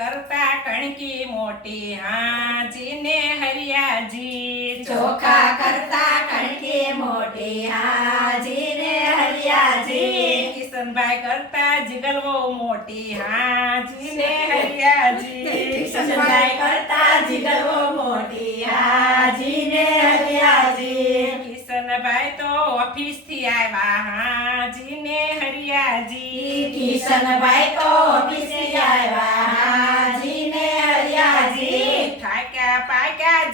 કરતા કણકી મોટી હાજી ને હરિયાજી ચોખા કરતા કણકી મોટી હાજી ને હરિયાજી. કિશનભાઈ કરતા જીગલવો મોટી હાજી ને હરિયાજી. કિશનભાઈ કરતા જીગલવો મોટી હાજી ને હરિયાજી. કિશનભાઈ તો ઓફિસથી આવ્યા હાજી ને હરિયાજી. કિશનભાઈ તો ઓફિસે આવ્યા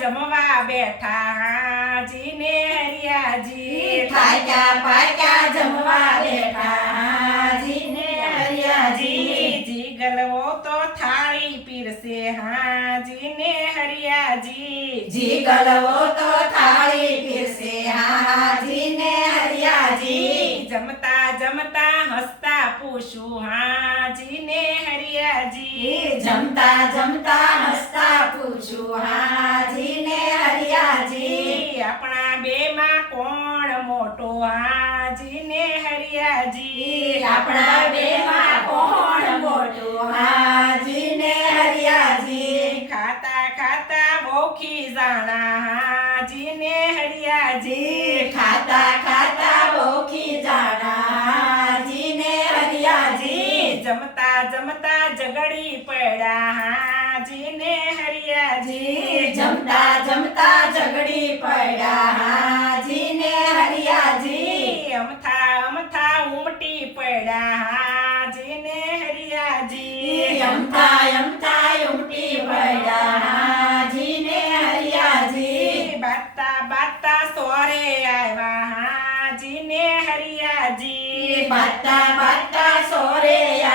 જમવા બેઠા હાજી ને હરિયાજી થાક્યા પાક્યા જમવા બેઠા હાજી ને હરિયાજી જીગલવો તો થાળી પીરસે હાજી ને હરિયાજી જીગલવો તો થાળી પીરસે હાજી ને હરિયાજી જમતા જમતા હસતા પૂછું હાજી ને હરિયાજી જમતા જમતા હસતા પૂછું હાજી ને હરિયાજી. આપણા બે માં કોણ મોટો? હાજી ને હરિયાજી. આપણા બેમાં કોણ મોટો? હાજી ને હરિયાજી. ખાતા ખાતા ભોખી જાણા. હાજી ને હરિયાજી. ખાતા ખાતા બોખી જાણા. હરિયાજી જમતા જમતા જગડી પડ્યા હાજીને હરિયાજી જમતા જમતા જગડી પડ્યા હાજીને હરિયાજી અમથા અમથા ઉમટી પડ્યા હાજીને હરિયાજી અમથા અમથા ઉમટી પડ્યા હાજી ને હરિયાજી બાતા બાતા સોરે આવ્યા હાજીને હરિયાજી બાતા બાતા સોરે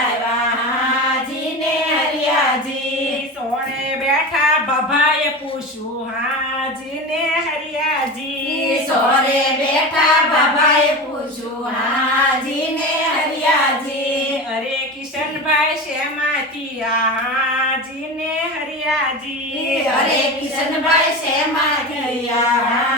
बैठा बाबा पूछू हाँ जी ने हरिया जी सोरे बैठा बाबा पूछू हाँ जी ने हरिया जी अरे किशन भाई श्यामा तिया जी ने हरिया जी अरे किशन भाई श्यामा तिया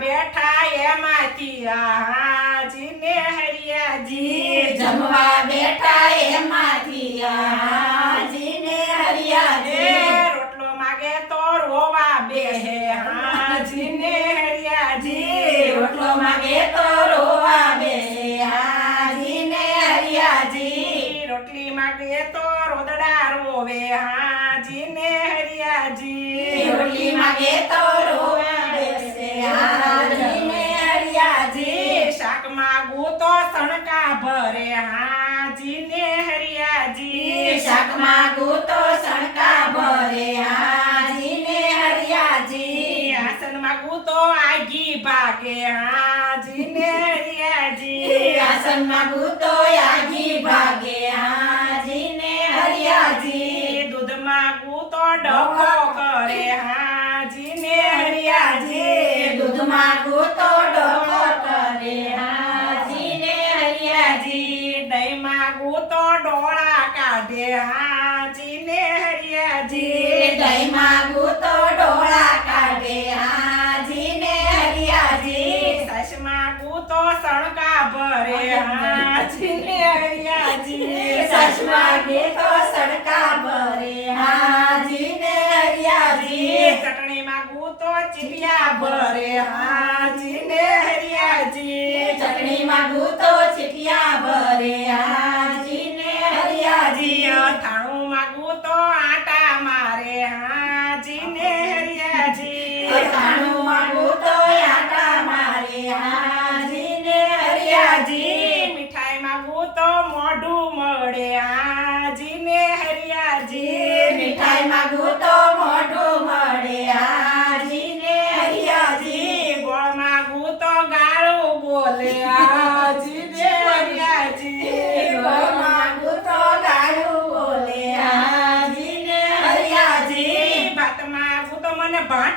બેઠા એમાંથી આ હાજી ને હરિયાજી જમવા બેઠા એમાંથી હાજી ને એ હરિયાજી રોટલો માગે તો રોવા બેહે હાજી ને હરિયાજી રોટલો માગે તો રોવા બેસે હાજી ને હરિયાજી રોટલી માગે તો રોદડા રોવે હાજી ને હરિયાજી રોટલી માગે તો રોવા બેસે હાજી શાક માગું તો સણકા ભરે હાજી ને હરિયાજી શાક માગું તો સણકા ભરે હાજી ને હરિયાજી આસન માગું તો આગી ભાગે હાજી ને હરિયાજી આસન માગું તો યાગી ભાગે હાજી ને હરિયાજી દૂધ માગું તો ડખો કરે હાજી ને હરિયાજી દૂધ માગું તો ડોળા કાઢે હાજી ને હરિયાજી દહીં માગું તો ડોળા કાઢે હાજી ને હરિયાજી સાસ માગું તો સણકા ભરે હાજી ને હરિયાજી સાસ માગે તો સડકા ભરે હાજી ને હરિયાજી ચટણી માગું તો ચીપિયા ભરે હાજી ને હરિયાજી ચટણી માગું તો ચીટિયા ભરે હાજી મારે હાજી ને હરિયાજી અથાણું માગું તો આટા મારે હાજી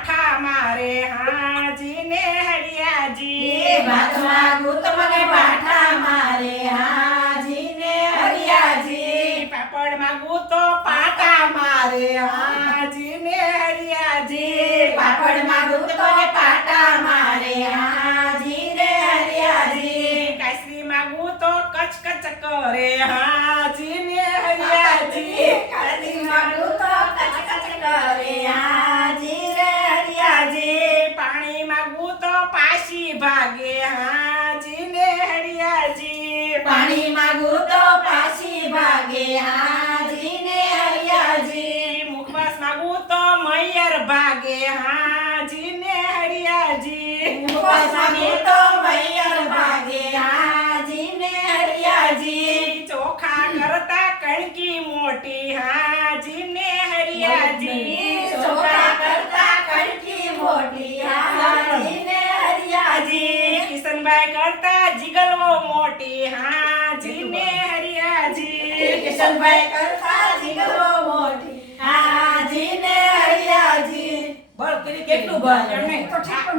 મને ભાઠા મારે હાજી ને હરિયાજી ભાત માગું તો મને પાઠા મારે હાજી ને હરિયાજી પાપડ માગું તો પાટા મારે હાજી ને હરિયાજી પાપડ માગું તો મને પાટા મારે હાજી ને હરિયાજી કાસરી માગું તો કચ કચ કરે હાજી ભાગે હાજી ને હરિયાજી. પાણી માગું તો પાછી ભાગે હાજી ને હરિયાજી મુખવાસ માગું તો મૈયર ભાગે હાજી ને હરિયાજી મુખવાસ માગું તો કિશનભાઈ કરતા જીગરો મોટી. હાજીને હરિયાજી બળ કરી કેટલું બળ? એમને તો ઠીક